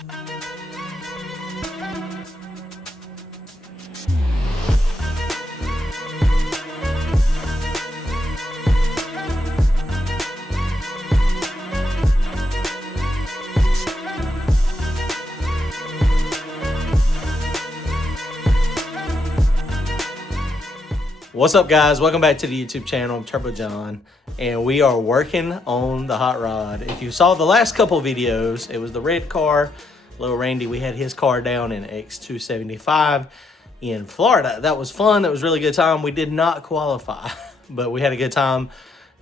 What's up, guys? Welcome back to the YouTube channel. I'm Turbo John, and we are working on the hot rod. If you saw the last couple videos, it was the red car. Little Randy, we had his car down in X275 in Florida. That was fun. That was a really good time. We did not qualify, but we had a good time.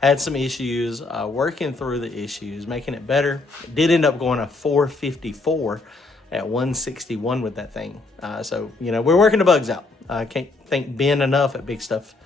Had some issues, working through the issues, making it better. Did end up going a 454 at 161 with that thing. So, you know, we're working the bugs out. I can't thank Ben enough at Big Stuff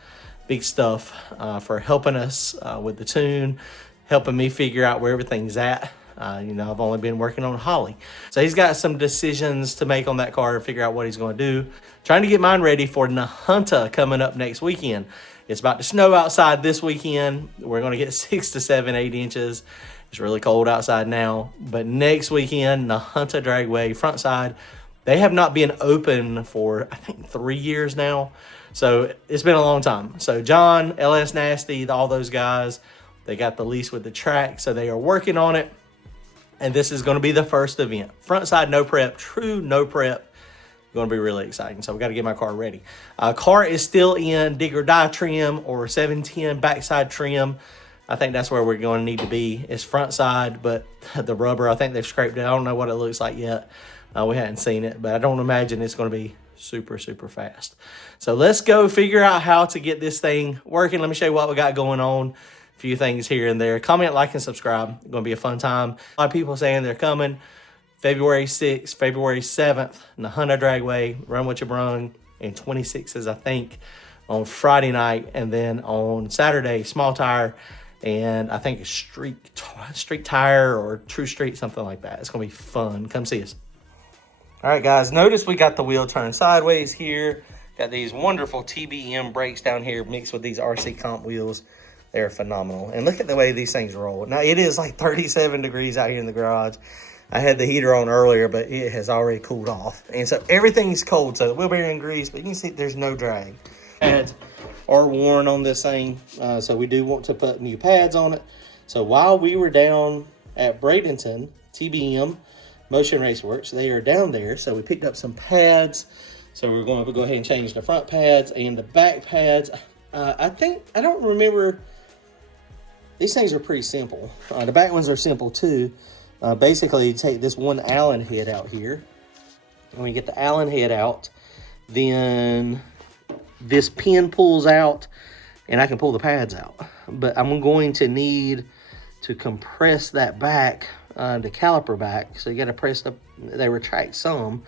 for helping us with the tune, helping me figure out where everything's at. You know, I've only been working on Holly. So he's got some decisions to make on that car and figure out what he's going to do. Trying to get mine ready for Natunta coming up next weekend. It's about to snow outside this weekend. We're going to get 6 to 7, 8 inches. It's really cold outside now. But next weekend, Natunta Dragway, front side, they have not been open for, I think, 3 years now. So it's been a long time. So John, LS Nasty, all those guys, they got the lease with the track. So they are working on it. And this is going to be the first event. Front side, no prep, true no prep. Going to be really exciting. So we got to get my car ready. Car is still in dig or die trim or 710 backside trim. I think that's where we're going to need to be. It's front side, but the rubber, I think they've scraped it. I don't know what it looks like yet. We hadn't seen it, but I don't imagine it's going to be super, super fast. So let's go figure out how to get this thing working. Let me show you what we got going on. A few things here and there. Comment, like, and subscribe. It's going to be a fun time. A lot of people saying they're coming. February 6th, February 7th, Natunta Dragway, Run What You Brung, and 26th, I think, on Friday night. And then on Saturday, Small Tire, and I think a street tire or True Street, something like that. It's going to be fun. Come see us. All right, guys, notice we got the wheel turned sideways here. Got these wonderful TBM brakes down here mixed with these RC comp wheels. They're phenomenal. And look at the way these things roll. Now, it is like 37 degrees out here in the garage. I had the heater on earlier, but it has already cooled off. And so everything's cold. So the wheel bearing grease, but you can see there's no drag. Pads are worn on this thing. So we do want to put new pads on it. So while we were down at Bradenton, TBM, Motion Raceworks, they are down there. So we picked up some pads. So we're going to go ahead and change the front pads and the back pads. I don't remember. These things are pretty simple. The back ones are simple too. Basically, you take this one Allen head out here. When you get the Allen head out, then this pin pulls out and I can pull the pads out. But I'm going to need to compress that back, the caliper back. So you got to press they retract some,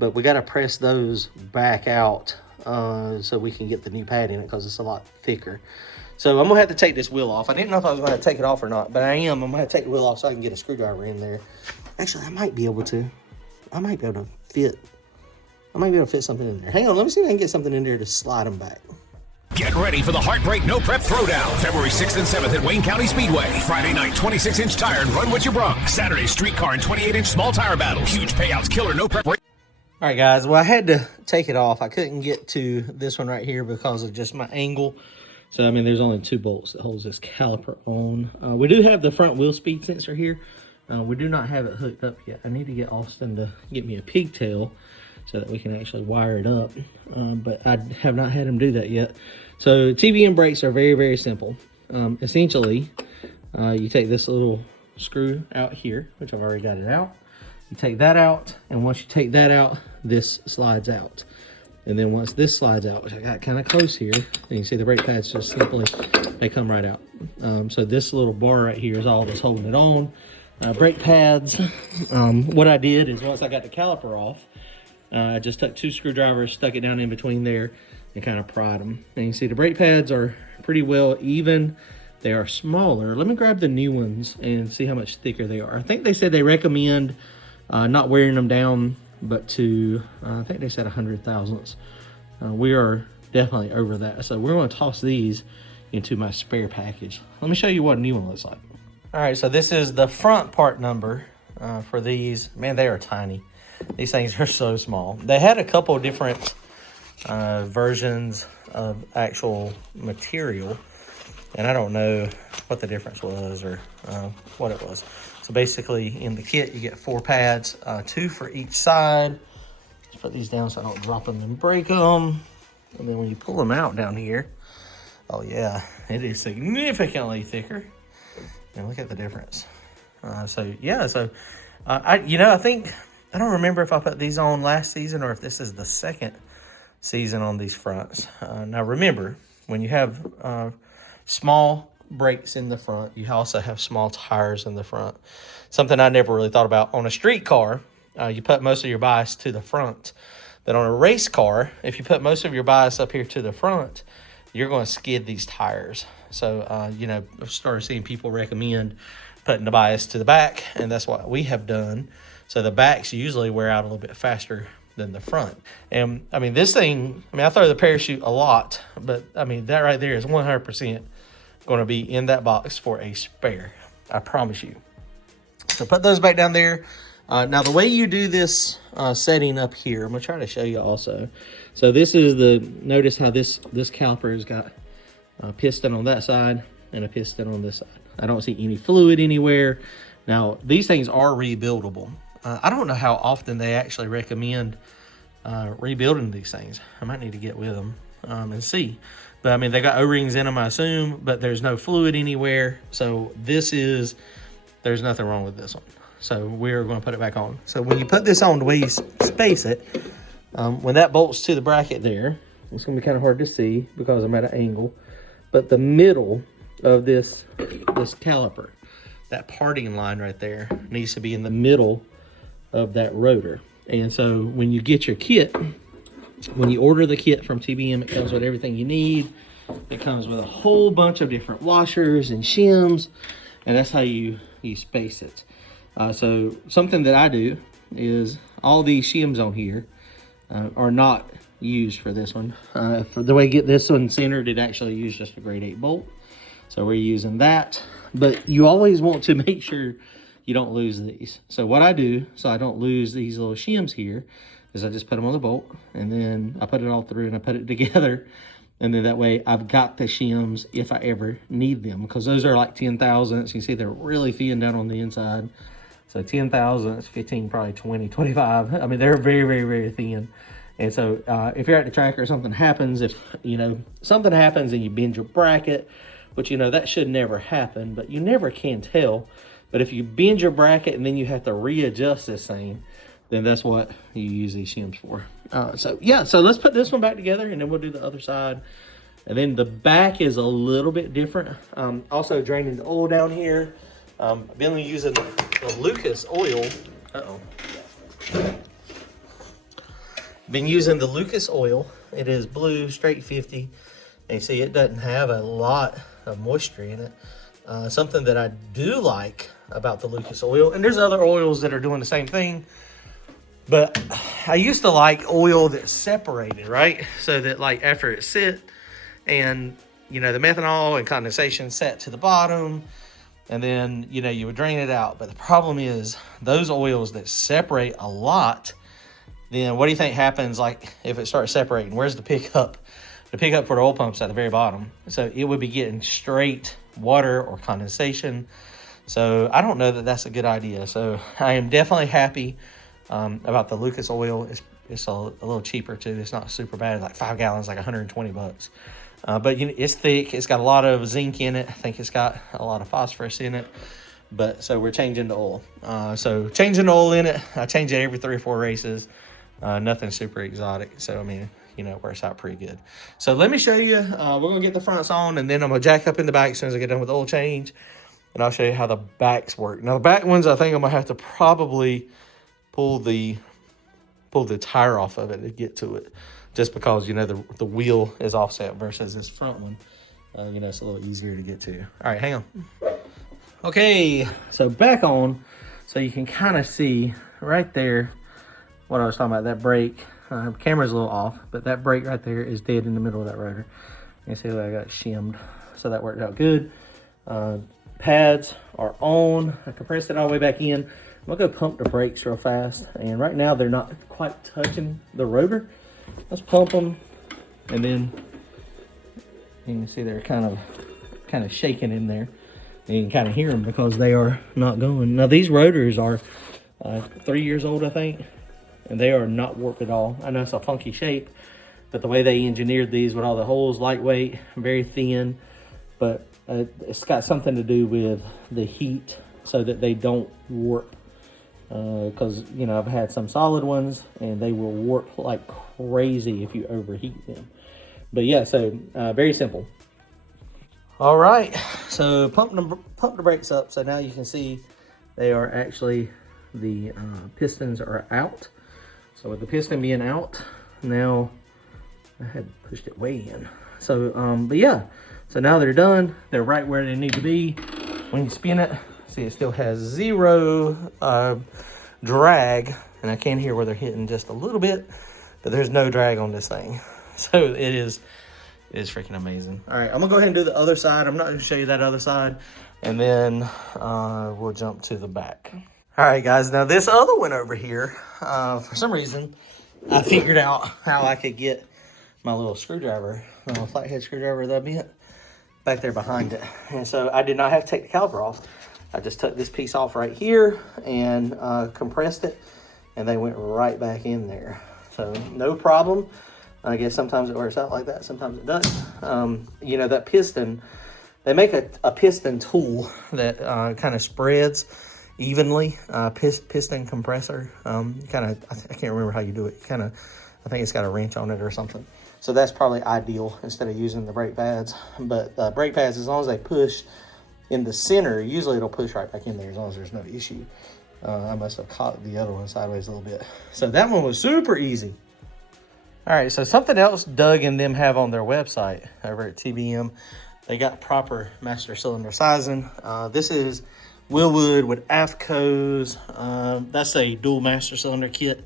but we got to press those back out so we can get the new pad in it because it's a lot thicker. So I'm going to have to take this wheel off. I didn't know if I was going to take it off or not, but I am. I'm going to have to take the wheel off so I can get a screwdriver in there. Actually, I might be able to. I might be able to fit something in there. Hang on, let me see if I can get something in there to slide them back. Get ready for the Heartbreak No Prep Throwdown, February 6th and 7th at Wayne County Speedway. Friday night, 26-inch tire and Run What You Brung. Saturday, streetcar and 28-inch small tire battle. Huge payouts, killer no prep. All right, guys. Well, I had to take it off. I couldn't get to this one right here because of just my angle. So, I mean, there's only 2 bolts that holds this caliper on. We do have the front wheel speed sensor here. We do not have it hooked up yet. I need to get Austin to get me a pigtail so that we can actually wire it up. But I have not had him do that yet. So, TBM brakes are very, very simple. Essentially, you take this little screw out here, which I've already got it out. You take that out, and once you take that out, this slides out. And then once this slides out, which I got kind of close here, and you can see the brake pads just simply, they come right out. So this little bar right here is all that's holding it on. Brake pads, what I did is once I got the caliper off, I just took 2 screwdrivers, stuck it down in between there, and kind of pried them. And you can see the brake pads are pretty well even. They are smaller. Let me grab the new ones and see how much thicker they are. I think they said they recommend not wearing them down, but to, I think they said 100 thousandths. We are definitely over that. So we're going to toss these into my spare package. Let me show you what a new one looks like. All right, so this is the front part number. for these. Man, they are tiny. These things are so small. They had a couple different versions of actual material, and I don't know what the difference was or what it was. So basically in the kit you get 4 pads, 2 for each side. Let's put these down so I don't drop them and break them. And then when you pull them out down here, oh yeah, it is significantly thicker. And look at the difference. So yeah, so I think, I don't remember if I put these on last season or if this is the second season on these fronts. Now remember, when you have small brakes in the front, you also have small tires in the front. Something I never really thought about. On a street car, you put most of your bias to the front. But on a race car, if you put most of your bias up here to the front, you're going to skid these tires. So, I've started seeing people recommend putting the bias to the back, and that's what we have done. So the backs usually wear out a little bit faster than the front. And I mean, this thing, I throw the parachute a lot, but I mean, that right there is 100% going to be in that box for a spare. I promise you. So put those back down there. Now the way you do this setting up here, I'm going to try to show you also. So this is notice how this caliper has got a piston on that side and a piston on this side. I don't see any fluid anywhere. Now these things are rebuildable. I don't know how often they actually recommend rebuilding these things. I might need to get with them and see. But I mean, they got O-rings in them, I assume, but there's no fluid anywhere. So there's nothing wrong with this one. So we're going to put it back on. So when you put this on, the way you space it, when that bolts to the bracket there, it's going to be kind of hard to see because I'm at an angle, but the middle of this caliper, that parting line right there, needs to be in the middle of that rotor. And so when you get your kit, when you order the kit from TBM, it comes with everything you need. It comes with a whole bunch of different washers and shims, and that's how you space it. So something that I do is all these shims on here are not used for this one. For the way to get this one centered, it actually used just a grade 8 bolt. So we're using that, but you always want to make sure you don't lose these. So what I do, so I don't lose these little shims here, is I just put them on the bolt, and then I put it all through and I put it together. And then that way I've got the shims if I ever need them, because those are like 10 thousandths. You see they're really thin down on the inside. So 10 thousandths, 15, probably 20, 25. I mean, they're very, very, very thin. And so if you're at the track or something happens, if something happens and you bend your bracket, which that should never happen, but you never can tell. But if you bend your bracket and then you have to readjust this thing, then that's what you use these shims for. So let's put this one back together, and then we'll do the other side. And then the back is a little bit different. Also draining the oil down here. I've been using the Lucas oil. Been using the Lucas oil. It is blue, straight 50. And you see it doesn't have a lot of moisture in it. Something that I do like about the Lucas oil, and there's other oils that are doing the same thing, but I used to like oil that's separated, right? So that like after it sit and the methanol and condensation set to the bottom, and then you would drain it out. But the problem is those oils that separate a lot, then what do you think happens like if it starts separating? Where's the pickup? The pickup for the oil pump's at the very bottom. So it would be getting straight water or condensation. So I don't know that that's a good idea. So I am definitely happy about the Lucas oil. It's a little cheaper too. It's not super bad. Like 5 gallons, like 120 bucks. But it's thick. It's got a lot of zinc in it. I think it's got a lot of phosphorus in it. But so we're changing the oil. So changing the oil in it, I change it every 3 or 4 races. Nothing super exotic. So I mean, it works out pretty good. So let me show you. We're gonna get the fronts on, and then I'm gonna jack up in the back as soon as I get done with the oil change, and I'll show you how the backs work. Now the back ones, I think I'm gonna have to probably pull the tire off of it to get to it, just because the wheel is offset versus this front one. It's a little easier to get to. All right, hang on. Okay, so back on, so you can kind of see right there what I was talking about. That brake. Camera's a little off, but that brake right there is dead in the middle of that rotor. You see that I got it shimmed, so that worked out good. Pads are on. I compressed it all the way back in. I'm gonna go pump the brakes real fast. And right now they're not quite touching the rotor. Let's pump them, and then you can see they're kind of shaking in there. And you can kind of hear them because they are not going. Now these rotors are 3 years old, I think, and they are not warped at all. I know it's a funky shape, but the way they engineered these with all the holes, lightweight, very thin, but it's got something to do with the heat so that they don't warp. Because, you know, I've had some solid ones and they will warp like crazy if you overheat them. But yeah, so very simple. All right, so pump the brakes up. So now you can see they are actually, the pistons are out. So with the piston being out, now I had pushed it way in. So, but yeah, so now they're done. They're right where they need to be. When you spin it, see it still has zero drag, and I can hear where they're hitting just a little bit, but there's no drag on this thing. So it is freaking amazing. All right, I'm gonna go ahead and do the other side. I'm not gonna show you that other side, and then we'll jump to the back. All right, guys, now this other one over here, for some reason, I figured out how I could get my little screwdriver, my little flathead screwdriver that I bent, back there behind it. And so I did not have to take the caliper off. I just took this piece off right here and compressed it, and they went right back in there. So no problem. I guess sometimes it works out like that, sometimes it doesn't. You know, that piston, they make a piston tool that kind of spreads evenly, piston compressor. I can't remember how you do it. I think it's got a wrench on it or something. So that's probably ideal instead of using the brake pads. But brake pads, as long as they push in the center, usually it'll push right back in there as long as there's no issue. I must have caught the other one sideways a little bit. So that one was super easy. All right, so something else Doug and them have on their website over at TBM, they got proper master cylinder sizing. This is Wilwood with AFCOs. That's a dual master cylinder kit.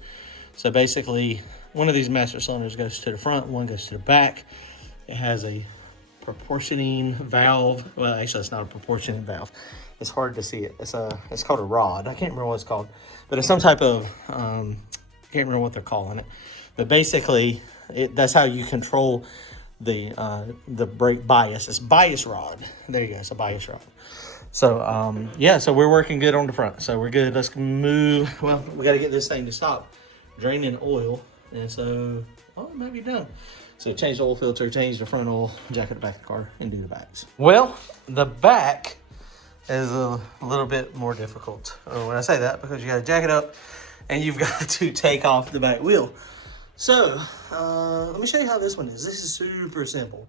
So basically, one of these master cylinders goes to the front, one goes to the back. It has a proportioning valve. Well, actually, it's not a proportioning valve. It's hard to see it. It's called a rod. I can't remember what it's called, but it's some type of, I can't remember what they're calling it. But basically, that's how you control the brake bias. It's bias rod. There you go. It's a bias rod. So, yeah, so we're working good on the front. So we're good. Let's move. Well, we got to get this thing to stop draining oil. And so, oh, it might be done. So change the oil filter, change the front oil, jack the back of the car, and do the backs. Well, the back is a little bit more difficult. When I say that, because you got to jack it up and you've got to take off the back wheel. So, let me show you how this one is. This is super simple.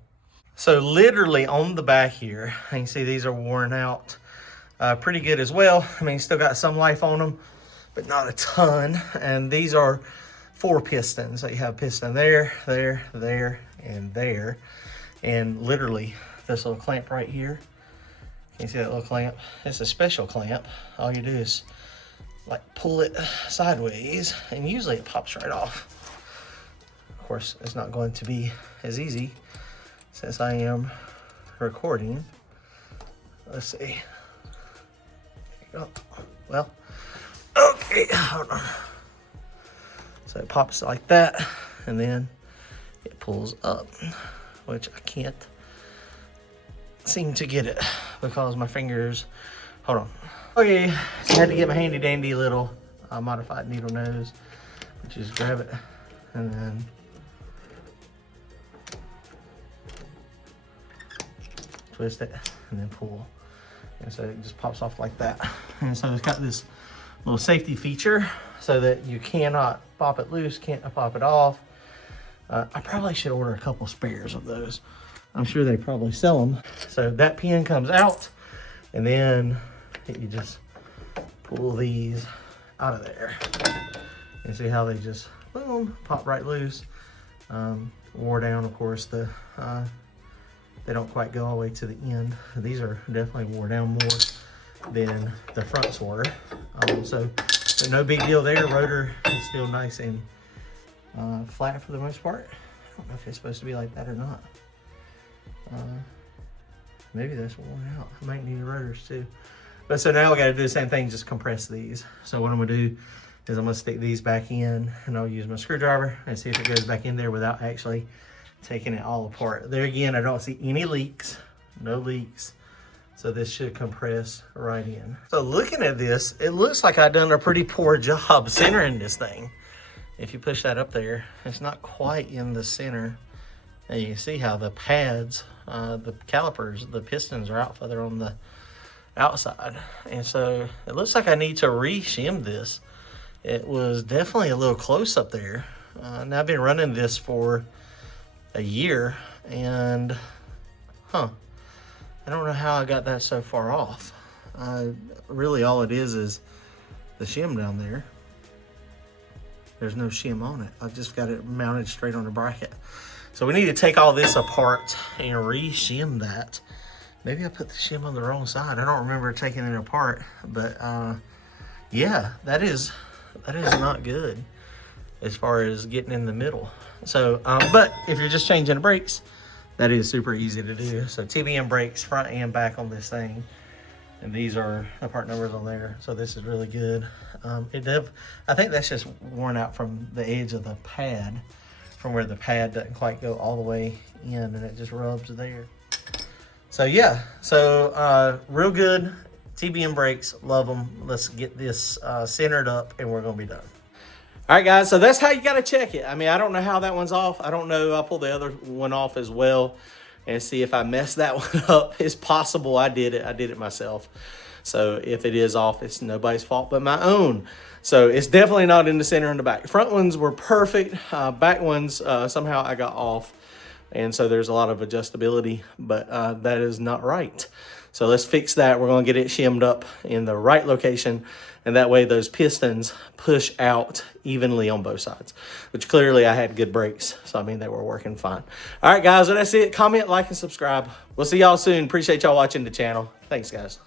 So literally on the back here, you can see these are worn out pretty good as well. I mean, still got some life on them, but not a ton. And these are 4 pistons. So you have a piston there, there, there, and there. And literally this little clamp right here. Can you see that little clamp? It's a special clamp. All you do is like pull it sideways, and usually it pops right off. Of course, it's not going to be as easy since I am recording. Let's see. There you go. Well, okay, hold on. So it pops like that, and then it pulls up, which I can't seem to get it because my fingers, hold on. Okay, so I had to get my handy dandy little modified needle nose, which is grab it and then twist it and then pull. And so it just pops off like that. And so it's got this little safety feature so that you cannot pop it loose, can't pop it off. I probably should order a couple spares of those. I'm sure they probably sell them. So that pin comes out, and then you just pull these out of there. You see how they just, boom, pop right loose. Wore down, of course, they don't quite go all the way to the end. These are definitely wore down more than the fronts were. So no big deal there. Rotor is still nice and flat for the most part. I don't know if it's supposed to be like that or not. Maybe that's worn out. I might need the rotors too. But so now we got to do the same thing, just compress these. So what I'm gonna do is I'm gonna stick these back in, and I'll use my screwdriver and see if it goes back in there without actually taking it all apart. There again, I don't see any leaks, no leaks. So this should compress right in. So looking at this, it looks like I've done a pretty poor job centering this thing. If you push that up there, it's not quite in the center. And you can see how the pads, the calipers, the pistons are out further on the outside. And so it looks like I need to re-shim this. It was definitely a little close up there. Now I've been running this for a year, and I don't know how I got that so far off. Really all it is the shim down there. There's no shim on it. I just got it mounted straight on the bracket. So we need to take all this apart and re-shim that. Maybe I put the shim on the wrong side. I don't remember taking it apart, but yeah, that is not good as far as getting in the middle. So, but if you're just changing the brakes, that is super easy to do. So TBM Brakes, front and back on this thing. And these are the part numbers on there. So this is really good. I think that's just worn out from the edge of the pad, from where the pad doesn't quite go all the way in, and it just rubs there. So yeah, so real good TBM brakes, love them. Let's get this centered up and we're gonna be done. All right, guys, so that's how you gotta check it. I mean, I don't know how that one's off. I don't know, I'll pull the other one off as well and see if I messed that one up. It's possible I did it myself. So if it is off, it's nobody's fault but my own. So it's definitely not in the center and the back. Front ones were perfect. Back ones, somehow I got off. And so there's a lot of adjustability, but that is not right. So let's fix that. We're gonna get it shimmed up in the right location, and that way those pistons push out evenly on both sides, which clearly I had good brakes. So I mean, they were working fine. All right, guys, well, that's it. Comment, like, and subscribe. We'll see y'all soon. Appreciate y'all watching the channel. Thanks, guys.